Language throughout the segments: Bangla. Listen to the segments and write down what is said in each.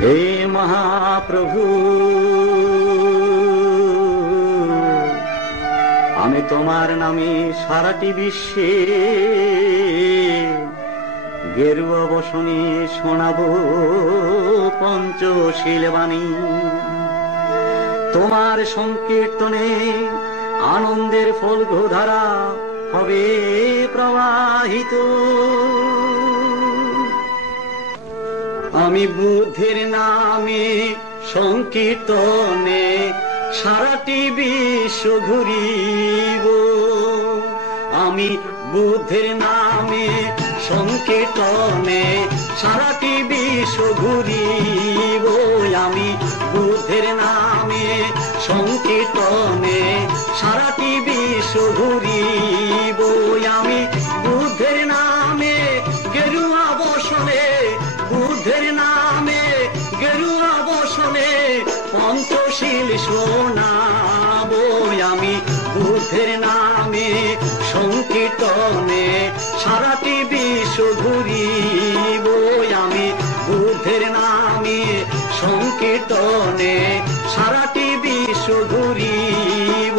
হে মহাপ্রভু, আমি তোমার নামে সারাটি বিশ্বে গেরুয়া বসনে শোনাবো পঞ্চশীল বাণী। তোমার সংকীর্তনে আনন্দের ফল্গুধারা হবে প্রবাহিত। আমি বুদ্ধের নামে সংকীর্তনে সারাটি বিশ্ব ঘুরিব। আমি বুদ্ধের নামে সংকীর্তনে সারাটি বিশ্ব ঘুরিব। আমি বুদ্ধের নামে সংকীর্তনে সারাটি বিশ্ব ঘুরিব। আমি বুদ্ধের নামে গেরুয়া বসনে, বুদ্ধের নামে গেরুয়া বসনে পঞ্চশীল শোনাবো। আমি বুদ্ধের নামে সংকীর্তনে সারাটি বিশ্ব ঘুরিব। আমি বুদ্ধের নামে সংকীর্তনে সারাটি বিশ্ব ঘুরিব।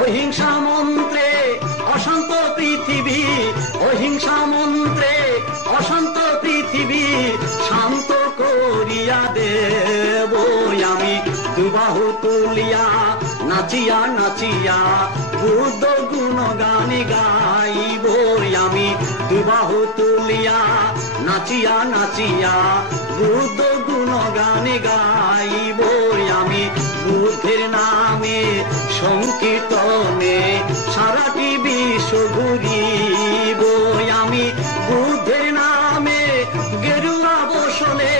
অহিংসা মন্ত্রে অশান্ত পৃথিবী, অহিংসা মন্ত্রে অশান্ত পৃথিবী শান্ত করিয়া দেব। আমি দুবাহু তুলিয়া নাচিয়া নাচিয়া বুদ্ধ গুণগান গাইব। আমি দুবাহু তুলিয়া নাচিয়া নাচিয়া বুদ্ধ গুণগান গাইব। আমি বুদ্ধের নামে সংকীর্তনে সারাটি বিশ্ব ঘুরিব। আমি বুদ্ধের নামে গেরুয়া বসনে,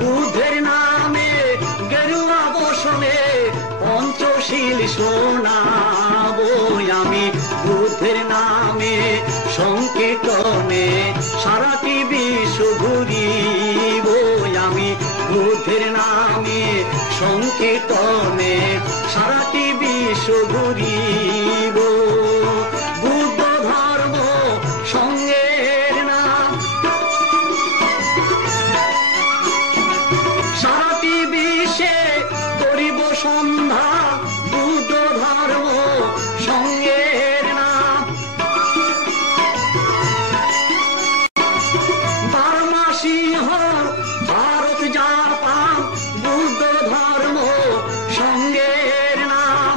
বুদ্ধের নামে গেরুয়া বসনে পঞ্চশীল শোনাবো। আমি বুদ্ধের নামে সংকীর্তনে সারাটি বিশ্ব ঘুরিব। আমি বুদ্ধের নামে সংকীর্তনে সারাটি বিশ্ব ঘুরিব। বুদ্ধ ধর্ম সঙ্গের নাম সারাটি বিশ্বে করিব সন্ধ্যা। বুদ্ধ ধর্ম সঙ্গের নাম বার্মা সিংহ ভারত জাপান বুদ্ধ ধর্ম সঙ্গের নাম।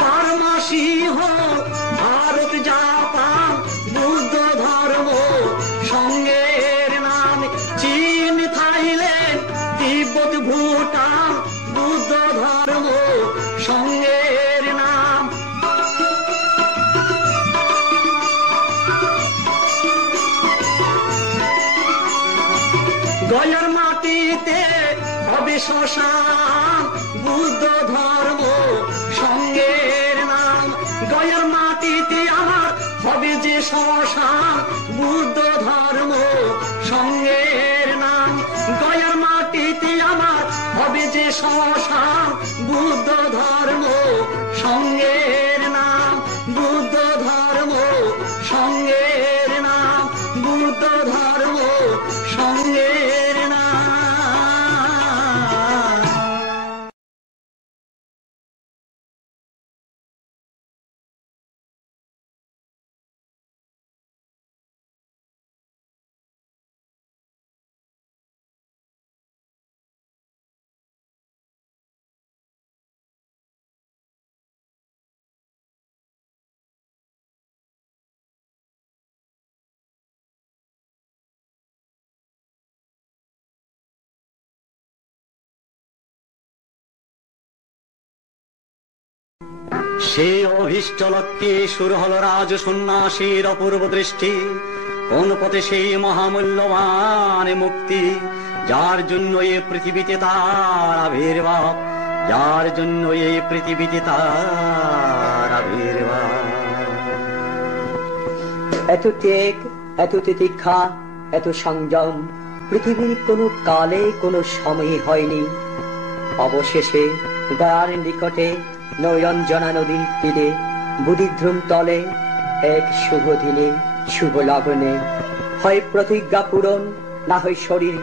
বার্মা সিংহ ভারত জাপান বুদ্ধ ধর্ম সঙ্গের নাম। চীন থাইল্যান্ড তিব্বত ভুটান বুদ্ধ ধর্ম সঙ্গের নাম। গয়ার মাটিতে হবে শ্মশান বুদ্ধ ধর্ম সঙ্গের নাম। গয়ার মাটিতে আমার হবে যে শ্মশান বুদ্ধ ধর্ম সঙ্গের নাম। গয়ার মাটিতে আমার হবে যে শ্মশান বুদ্ধ ধর্ম সঙ্গের নাম। বুদ্ধ ধর্ম সঙ্গের নাম, বুদ্ধ ধর্ম সঙ্গের নাম। সে অভীষ্ট লক্ষ্যে শুরু হল রাজ সন্ন্যাসীর অপূর্ব দৃষ্টি। কোন পথে সেই মহামূল্যবান মুক্তি, যার জন্য এই পৃথিবীতে তার আবির্ভাব, যার জন্য এই পৃথিবীতে তার আবির্ভাব। এত ত্যাগ, এত তিতিক্ষা, এত সংযম, পৃথিবীর কোনো কালে কোনো সময়ে হয়নি। অবশেষে গয়ার নিকটে নয়ঞ্জনা নদীর তীরে বুদ্ধিধ্রুম তলে এক শুভ দিনে শুভ লগ্নে হয় প্রতিজ্ঞা পূরণ, না হয় শরীর